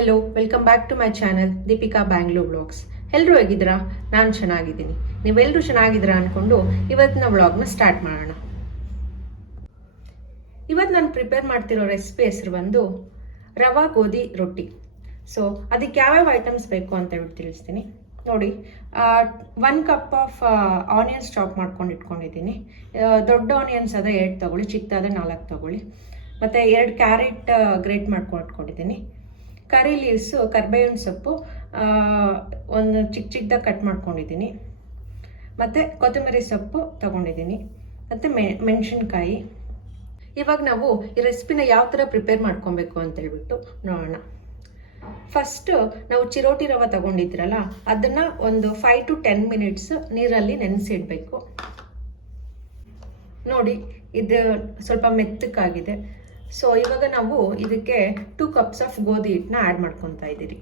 Hello welcome back to my channel Deepika Bangalore vlogs. ಎಲ್ಲರೂ ಹೇಗಿದ್ದೀರಾ? ನಾನು ಚೆನ್ನಾಗಿದ್ದೀನಿ. ನೀವೆಲ್ಲರೂ ಚೆನ್ನಾಗಿದ್ದೀರಾ ಅಂದ್ಕೊಂಡು ಇವತ್ತಿನ ವ್ಲಾಗ್ನ ಸ್ಟಾರ್ಟ್ ಮಾಡೋಣ. ಇವತ್ತು ನಾನು ಪ್ರಿಪೇರ್ ಮಾಡ್ತಿರೋ ರೆಸಿಪಿ ಹೆಸರು ಬಂದು ರವಾ ಗೋಧಿ ರೊಟ್ಟಿ. ಸೊ ಅದಕ್ಕೆ ಯಾವ್ಯಾವ ಐಟಮ್ಸ್ ಬೇಕು ಅಂತ ಹೇಳ್ಬಿಟ್ಟು ತಿಳಿಸ್ತೀನಿ ನೋಡಿ. 1 ಕಪ್ ಆಫ್ ಆನಿಯನ್ಸ್ ಚಾಪ್ ಮಾಡ್ಕೊಂಡು ಇಟ್ಕೊಂಡಿದ್ದೀನಿ. ದೊಡ್ಡ ಆನಿಯನ್ಸ್ ಆದರೆ 2 ತಗೊಳ್ಳಿ, ಚಿಕ್ಕದಾದರೆ 4 ತಗೊಳ್ಳಿ. ಮತ್ತು 2 ಕ್ಯಾರೆಟ್ ಗ್ರೇಟ್ ಮಾಡ್ಕೊಂಡು ಇಟ್ಕೊಂಡಿದ್ದೀನಿ. ಕರಿ ಲೀವ್ಸು, ಕರ್ಬೇವಿನ ಸೊಪ್ಪು ಒಂದು ಚಿಕ್ಕದಾಗಿ ಕಟ್ ಮಾಡ್ಕೊಂಡಿದ್ದೀನಿ. ಮತ್ತು ಕೊತ್ತಂಬರಿ ಸೊಪ್ಪು ತೊಗೊಂಡಿದ್ದೀನಿ. ಮತ್ತು ಮೆಣಸಿನ್ಕಾಯಿ. ಇವಾಗ ನಾವು ಈ ರೆಸಿಪಿನ ಯಾವ ಥರ ಪ್ರಿಪೇರ್ ಮಾಡ್ಕೊಬೇಕು ಅಂತ ಹೇಳ್ಬಿಟ್ಟು ನೋಡೋಣ. ಫಸ್ಟು ನಾವು ಚಿರೋಟಿ ರವೆ ತೊಗೊಂಡಿದ್ರಲ್ಲ, ಅದನ್ನು ಒಂದು 5 to 10 ಮಿನಿಟ್ಸ್ ನೀರಲ್ಲಿ ನೆನೆಸಿಡಬೇಕು. ನೋಡಿ, ಇದು ಸ್ವಲ್ಪ ಮೆತ್ತಕ್ಕಾಗಿದೆ. ಸೊ ಇವಾಗ ನಾವು ಇದಕ್ಕೆ 2 ಕಪ್ಸ್ ಆಫ್ ಗೋಧಿ ಹಿಟ್ಟನ್ನ ಆ್ಯಡ್ ಮಾಡ್ಕೊತಾ ಇದ್ದೀರಿ.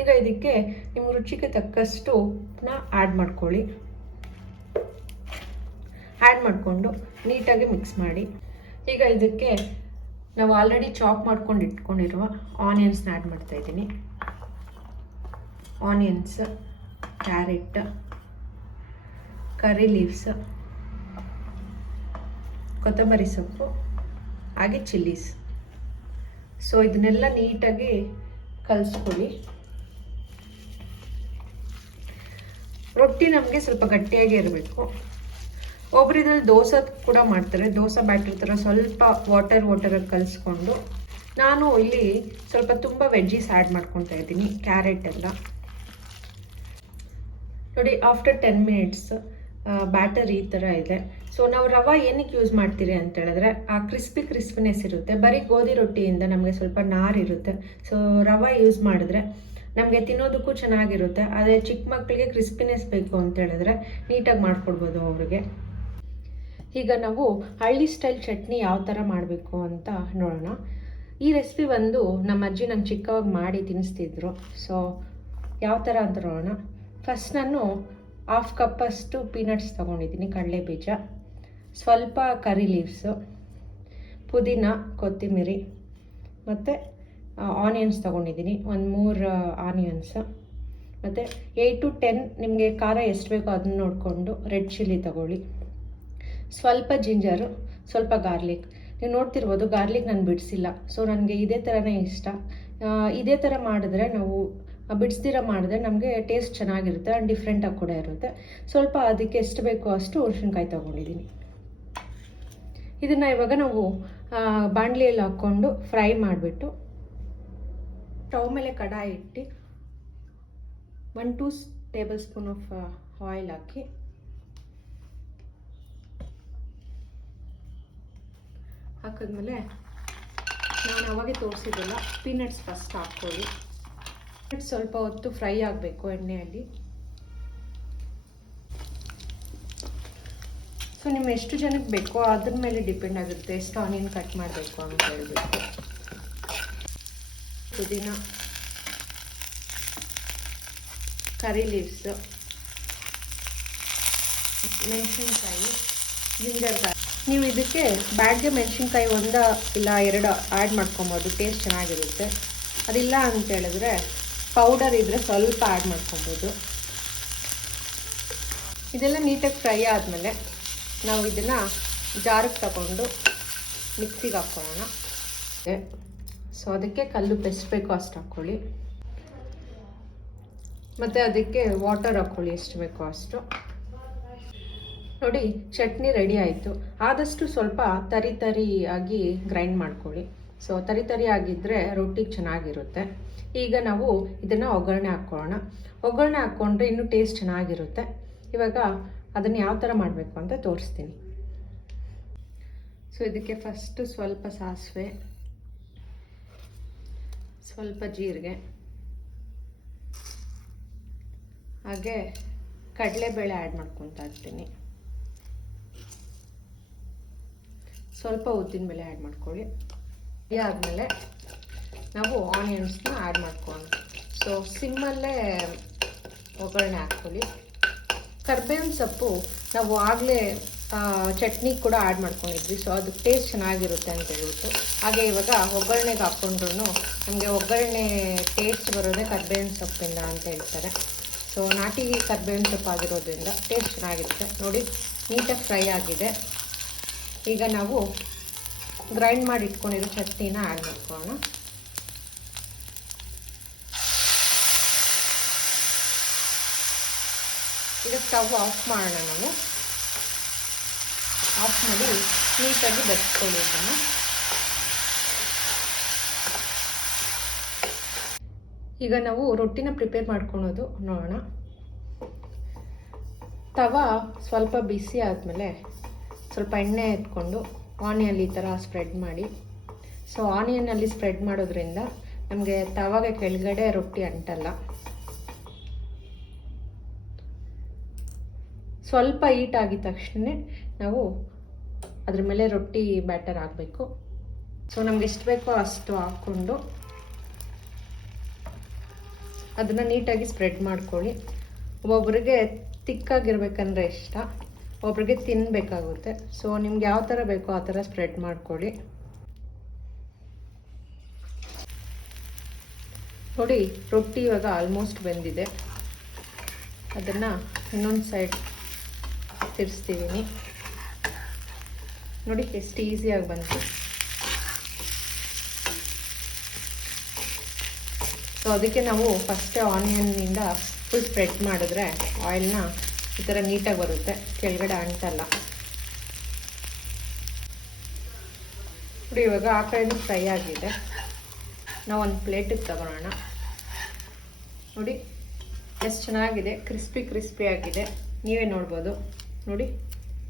ಈಗ ಇದಕ್ಕೆ ನಿಮ್ಮ ರುಚಿಗೆ ತಕ್ಕಷ್ಟು ಉಪ್ಪನ್ನ ಆ್ಯಡ್ ಮಾಡ್ಕೊಳ್ಳಿ. ಆ್ಯಡ್ ಮಾಡಿಕೊಂಡು ನೀಟಾಗಿ ಮಿಕ್ಸ್ ಮಾಡಿ. ಈಗ ಇದಕ್ಕೆ ನಾವು ಆಲ್ರೆಡಿ ಚಾಪ್ ಮಾಡ್ಕೊಂಡು ಇಟ್ಕೊಂಡಿರುವ ಆನಿಯನ್ಸ್ನ ಆ್ಯಡ್ ಮಾಡ್ತಾ ಇದ್ದೀನಿ. ಆನಿಯನ್ಸ್, ಕ್ಯಾರೆಟ್, ಕರಿ ಲೀವ್ಸ್, ಕೊತ್ತಂಬರಿ ಸೊಪ್ಪು, ಹಾಗೆ ಚಿಲ್ಲೀಸ್. ಸೊ ಇದನ್ನೆಲ್ಲ ನೀಟಾಗಿ ಕಲಿಸ್ಕೊಳ್ಳಿ. ರೊಟ್ಟಿ ನಮಗೆ ಸ್ವಲ್ಪ ಗಟ್ಟಿಯಾಗಿ ಇರಬೇಕು. ಒಬ್ರು ಇದ್ರಲ್ಲಿ ದೋಸೆ ಕೂಡ ಮಾಡ್ತಾರೆ. ದೋಸೆ ಬ್ಯಾಟರ್ ಥರ ಸ್ವಲ್ಪ ವಾಟರಾಗಿ ಕಲಿಸ್ಕೊಂಡು, ನಾನು ಇಲ್ಲಿ ಸ್ವಲ್ಪ ತುಂಬ ವೆಜ್ಜೀಸ್ ಆ್ಯಡ್ ಮಾಡ್ಕೊತಾ ಇದ್ದೀನಿ. ಕ್ಯಾರೆಟ್ ಎಲ್ಲ ನೋಡಿ. ಆಫ್ಟರ್ 10 ಮಿನಿಟ್ಸ್ ಬ್ಯಾಟರ್ ಈ ಥರ ಇದೆ. ಸೊ ನಾವು ರವೆ ಏನಕ್ಕೆ ಯೂಸ್ ಮಾಡ್ತೀರಿ ಅಂತ ಹೇಳಿದ್ರೆ, ಆ ಕ್ರಿಸ್ಪಿನೆಸ್ ಇರುತ್ತೆ. ಬರೀ ಗೋಧಿ ರೊಟ್ಟಿಯಿಂದ ನಮಗೆ ಸ್ವಲ್ಪ ನಾರಿರುತ್ತೆ. ಸೊ ರವೆ ಯೂಸ್ ಮಾಡಿದ್ರೆ ನಮಗೆ ತಿನ್ನೋದಕ್ಕೂ ಚೆನ್ನಾಗಿರುತ್ತೆ. ಅದೇ ಚಿಕ್ಕ ಮಕ್ಕಳಿಗೆ ಕ್ರಿಸ್ಪಿನೆಸ್ ಬೇಕು ಅಂತ ಹೇಳಿದ್ರೆ ನೀಟಾಗಿ ಮಾಡಿಕೊಡ್ಬೋದು ಅವ್ರಿಗೆ. ಈಗ ನಾವು ಹಳ್ಳಿ ಸ್ಟೈಲ್ ಚಟ್ನಿ ಯಾವ ಥರ ಮಾಡಬೇಕು ಅಂತ ನೋಡೋಣ. ಈ ರೆಸಿಪಿ ಬಂದು ನಮ್ಮ ಅಜ್ಜಿ ನಂಗೆ ಚಿಕ್ಕವಾಗಿ ಮಾಡಿ ತಿನ್ನಿಸ್ತಿದ್ರು. ಸೊ ಯಾವ ಥರ ಅಂತ ನೋಡೋಣ. ಫಸ್ಟ್ ನಾನು 1/2 ಕಪ್ಪಷ್ಟು ಪೀನಟ್ಸ್ ತೊಗೊಂಡಿದ್ದೀನಿ, ಕಡಲೆ ಬೀಜ, ಸ್ವಲ್ಪ ಕರಿ ಲೀವ್ಸು, ಪುದೀನ, ಕೊತ್ತಂಬರಿ, ಮತ್ತು ಆನಿಯನ್ಸ್ ತೊಗೊಂಡಿದ್ದೀನಿ, ಒಂದು 3 ಆನಿಯನ್ಸ್, ಮತ್ತು 8 to 10 ನಿಮಗೆ ಖಾರ ಎಷ್ಟು ಬೇಕೋ ಅದನ್ನ ನೋಡಿಕೊಂಡು ರೆಡ್ ಚಿಲ್ಲಿ ತೊಗೊಳ್ಳಿ, ಸ್ವಲ್ಪ ಜಿಂಜರು, ಸ್ವಲ್ಪ ಗಾರ್ಲಿಕ್. ನೀವು ನೋಡ್ತಿರ್ಬೋದು ಗಾರ್ಲಿಕ್ ನಾನು ಬಿಡಿಸಿಲ್ಲ. ಸೊ ನನಗೆ ಇದೇ ಥರನೇ ಇಷ್ಟ. ಇದೇ ಥರ ಮಾಡಿದ್ರೆ, ನಾವು ಬಿಡಿಸ್ದಿರ ಮಾಡಿದ್ರೆ ನಮಗೆ ಟೇಸ್ಟ್ ಚೆನ್ನಾಗಿರುತ್ತೆ ಆ್ಯಂಡ್ ಡಿಫ್ರೆಂಟಾಗಿ ಕೂಡ ಇರುತ್ತೆ. ಸ್ವಲ್ಪ ಅದಕ್ಕೆ ಎಷ್ಟು ಬೇಕೋ ಅಷ್ಟು ಹುಣಸಿನ್ಕಾಯಿ ತೊಗೊಂಡಿದ್ದೀನಿ. ಇದನ್ನು ಇವಾಗ ನಾವು ಬಾಣಲಿಯಲ್ಲಿ ಹಾಕ್ಕೊಂಡು ಫ್ರೈ ಮಾಡಿಬಿಟ್ಟು, ಸ್ಟವ್ ಮೇಲೆ ಕಡಾಯಿ ಇಟ್ಟು 1-2 ಟೇಬಲ್ ಸ್ಪೂನ್ ಆಫ್ ಆಯಿಲ್ ಹಾಕಿ, ಹಾಕಿದ್ಮೇಲೆ ನಾನು ಅವಾಗೆ ತೋರಿಸಿದ್ದಲ್ಲ ಪೀನಟ್ಸ್ ಫಸ್ಟ್ ಹಾಕ್ಕೊಳ್ಳಿ. ಸ್ವಲ್ಪ ಹೊತ್ತು ಫ್ರೈ ಆಗಬೇಕು ಎಣ್ಣೆಯಲ್ಲಿ. ಸೊ ನಿಮ್ಮ ಎಷ್ಟು ಜನಕ್ಕೆ ಬೇಕೋ ಅದ್ರ ಮೇಲೆ ಡಿಪೆಂಡ್ ಆಗುತ್ತೆ ಎಷ್ಟು ಆನಿಯನ್ ಕಟ್ ಮಾಡಬೇಕು ಅಂತ ಹೇಳ್ಬೇಕು. ಪುದೀನ, ಕರಿ ಲೀವ್ಸ್, ಮೆಣಸಿನ್ಕಾಯಿ, ಜಿಂಜರ್ ಗಾರ್ಲಿಕ್. ನೀವು ಇದಕ್ಕೆ ಬ್ಯಾಡ್ಗೆ ಮೆಣಸಿನ್ಕಾಯಿ 1 ಇಲ್ಲ 2 ಆ್ಯಡ್ ಮಾಡ್ಕೊಬೋದು, ಟೇಸ್ಟ್ ಚೆನ್ನಾಗಿರುತ್ತೆ. ಅದಿಲ್ಲ ಅಂತ ಹೇಳಿದ್ರೆ ಪೌಡರ್ ಇದ್ದರೆ ಸ್ವಲ್ಪ ಆ್ಯಡ್ ಮಾಡ್ಕೊಬೋದು. ಇದೆಲ್ಲ ನೀಟಾಗಿ ಫ್ರೈ ಆದಮೇಲೆ ನಾವು ಇದನ್ನು ಜಾರಿಗೆ ತಗೊಂಡು ಮಿಕ್ಸಿಗೆ ಹಾಕ್ಕೊಳ್ಳೋಣ. ಸೊ ಅದಕ್ಕೆ ಕಲ್ಲುಪ್ಪು ಎಷ್ಟು ಬೇಕೋ ಅಷ್ಟು ಹಾಕ್ಕೊಳ್ಳಿ. ಮತ್ತು ಅದಕ್ಕೆ ವಾಟರ್ ಹಾಕ್ಕೊಳ್ಳಿ ಎಷ್ಟು ಬೇಕೋ ಅಷ್ಟು. ನೋಡಿ, ಚಟ್ನಿ ರೆಡಿ ಆಯಿತು. ಆದಷ್ಟು ಸ್ವಲ್ಪ ತರಿಯಾಗಿ ಗ್ರೈಂಡ್ ಮಾಡ್ಕೊಳ್ಳಿ. ಸೊ ತರಿ ಆಗಿದ್ದರೆ ರೊಟ್ಟಿಗೆ ಚೆನ್ನಾಗಿರುತ್ತೆ. ಈಗ ನಾವು ಇದನ್ನು ಒಗ್ಗರಣೆ ಹಾಕ್ಕೊಳ್ಳೋಣ. ಒಗ್ಗರಣೆ ಹಾಕ್ಕೊಂಡ್ರೆ ಇನ್ನೂ ಟೇಸ್ಟ್ ಚೆನ್ನಾಗಿರುತ್ತೆ. ಇವಾಗ ಅದನ್ನು ಯಾವ ಥರ ಮಾಡಬೇಕು ಅಂತ ತೋರಿಸ್ತೀನಿ. ಸೊ ಇದಕ್ಕೆ ಫಸ್ಟು ಸ್ವಲ್ಪ ಸಾಸಿವೆ, ಸ್ವಲ್ಪ ಜೀರಿಗೆ, ಹಾಗೆ ಕಡಲೆಬೇಳೆ ಆ್ಯಡ್ ಮಾಡ್ಕೊತಾ ಇರ್ತೀನಿ. ಸ್ವಲ್ಪ ಉದ್ದಿನಬೇಳೆ ಆ್ಯಡ್ ಮಾಡ್ಕೊಳ್ಳಿ. ಆದಮೇಲೆ ನಾವು ಆನಿಯನ್ಸ್ನ ಆ್ಯಡ್ ಮಾಡ್ಕೊಳ್ಳೋಣ. ಸೊ ಸಿಮ್ಮಲ್ಲೇ ಒಗ್ಗರಣೆ ಹಾಕ್ಕೊಳ್ಳಿ. ಕರ್ಬೇವಿನ ಸೊಪ್ಪು ನಾವು ಆಗಲೇ ಚಟ್ನಿ ಕೂಡ ಆ್ಯಡ್ ಮಾಡ್ಕೊಂಡಿದ್ವಿ, ಸೊ ಅದು ಟೇಸ್ಟ್ ಚೆನ್ನಾಗಿರುತ್ತೆ ಅಂತ ಹೇಳ್ಬಿಟ್ಟು. ಹಾಗೆ ಇವಾಗ ಒಗ್ಗರಣೆಗೆ ಹಾಕ್ಕೊಂಡ್ರು ನಮಗೆ ಒಗ್ಗರಣೆ ಟೇಸ್ಟ್ ಬರೋದೇ ಕರ್ಬೇವಿನ ಸೊಪ್ಪಿಂದ ಅಂತ ಹೇಳ್ತಾರೆ. ಸೊ ನಾಟಿ ಕರ್ಬೇವಿನ ಸೊಪ್ಪು ಆಗಿರೋದ್ರಿಂದ ಟೇಸ್ಟ್ ಚೆನ್ನಾಗಿರುತ್ತೆ. ನೋಡಿ, ನೀಟಾಗಿ ಫ್ರೈ ಆಗಿದೆ. ಈಗ ನಾವು ಗ್ರೈಂಡ್ ಮಾಡಿ ಇಟ್ಕೊಂಡಿರೋ ಚಟ್ನಿನ ಆ್ಯಡ್ ಮಾಡ್ಕೊಳ್ಳೋಣ. ಈಗ ಸ್ಟವ್ ಆಫ್ ಮಾಡೋಣ. ನಾವು ಆಫ್ ಮಾಡಿ ನೀಟಾಗಿ ಬೆರೆಸ್ಕೊಳ್ಳಿ ಇದನ್ನು. ಈಗ ನಾವು ರೊಟ್ಟಿನ ಪ್ರಿಪೇರ್ ಮಾಡ್ಕೊಳೋದು ನೋಡೋಣ. ತವಾ ಸ್ವಲ್ಪ ಬಿಸಿ ಆದಮೇಲೆ ಸ್ವಲ್ಪ ಎಣ್ಣೆ ಎತ್ಕೊಂಡು ಆನಿಯನ್ ಈ ಥರ ಸ್ಪ್ರೆಡ್ ಮಾಡಿ. ಸೊ ಆನಿಯನ್ನಲ್ಲಿ ಸ್ಪ್ರೆಡ್ ಮಾಡೋದ್ರಿಂದ ನಮಗೆ ತವಾಗೆ ಕೆಳಗಡೆ ರೊಟ್ಟಿ ಅಂಟಲ್ಲ. ಸ್ವಲ್ಪ ಹೀಟ್ ಆಗಿದ ತಕ್ಷಣ ನಾವು ಅದ್ರ ಮೇಲೆ ರೊಟ್ಟಿ ಬ್ಯಾಟರ್ ಹಾಕಬೇಕು. ಸೊ ನಮ್ಗೆ ಎಷ್ಟು ಬೇಕೋ ಅಷ್ಟು ಹಾಕ್ಕೊಂಡು ಅದನ್ನು ನೀಟಾಗಿ ಸ್ಪ್ರೆಡ್ ಮಾಡ್ಕೊಳ್ಳಿ. ಒಬ್ಬೊಬ್ಬರಿಗೆ ತಿಕ್ಕಾಗಿರ್ಬೇಕಂದ್ರೆ ಇಷ್ಟ, ಒಬ್ಬರಿಗೆ ತಿನ್ನಬೇಕಾಗುತ್ತೆ. ಸೊ ನಿಮ್ಗೆ ಯಾವ ಥರ ಬೇಕೋ ಆ ಥರ ಸ್ಪ್ರೆಡ್ ಮಾಡ್ಕೊಳ್ಳಿ. ನೋಡಿ, ರೊಟ್ಟಿ ಇವಾಗ ಆಲ್ಮೋಸ್ಟ್ ಬೆಂದಿದೆ. ಅದನ್ನು ಇನ್ನೊಂದು ಸೈಡ್ ತಿರ್ಸ್ತಿದ್ದೀನಿ. ನೋಡಿ ಎಷ್ಟು ಈಸಿಯಾಗಿ ಬಂತು. ಸೊ ಅದಕ್ಕೆ ನಾವು ಫಸ್ಟ್ ಆನಿಯನ್ನಿಂದ ಫುಲ್ ಸ್ಪ್ರೆಡ್ ಮಾಡಿದ್ರೆ ಆಯಿಲ್ನ ಈ ಥರ ನೀಟಾಗಿ ಬರುತ್ತೆ, ಕೆಳಗಡೆ ಅಂಟಲ್ಲ. ನೋಡಿ, ಇವಾಗ ಆ ಕಡೆನೂ ಫ್ರೈ ಆಗಿದೆ. ನಾವು ಒಂದು ಪ್ಲೇಟಿಗೆ ತಗೊಳ್ಳೋಣ. ನೋಡಿ ಎಷ್ಟು ಚೆನ್ನಾಗಿದೆ, ಕ್ರಿಸ್ಪಿ ಆಗಿದೆ. ನೀವೇ ನೋಡ್ಬೋದು. ನೋಡಿ,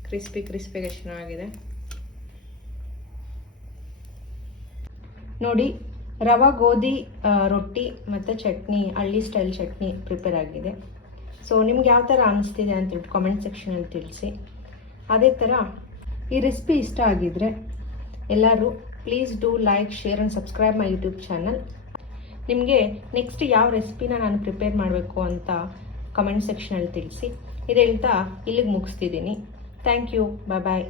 ಕ್ರಿಸ್ಪಿಗೆ ಎಷ್ಟು ಚೆನ್ನಾಗಿದೆ. ನೋಡಿ, ರವಾ ಗೋಧಿ ರೊಟ್ಟಿ ಮತ್ತು ಚಟ್ನಿ, ಹಳ್ಳಿ ಸ್ಟೈಲ್ ಚಟ್ನಿ ಪ್ರಿಪೇರ್ ಆಗಿದೆ. ಸೊ ನಿಮ್ಗೆ ಯಾವ ಥರ ಅನಿಸ್ತಿದೆ ಅಂತೇಳಿ ಕಾಮೆಂಟ್ ಸೆಕ್ಷನಲ್ಲಿ ತಿಳಿಸಿ. ಅದೇ ಥರ ಈ ರೆಸಿಪಿ ಇಷ್ಟ ಆಗಿದ್ದರೆ ಎಲ್ಲರೂ please do like, share and subscribe my YouTube channel. ನಿಮಗೆ ನೆಕ್ಸ್ಟ್ ಯಾವ ರೆಸಿಪಿನ ನಾನು ಪ್ರಿಪೇರ್ ಮಾಡಬೇಕು ಅಂತ ಕಮೆಂಟ್ ಸೆಕ್ಷನಲ್ಲಿ ತಿಳಿಸಿ. ಇದು ಹೇಳ್ತಾ ಇಲ್ಲಿಗೆ ಮುಗಿಸ್ತಿದ್ದೀನಿ. Thank you. ಬಾಯ್.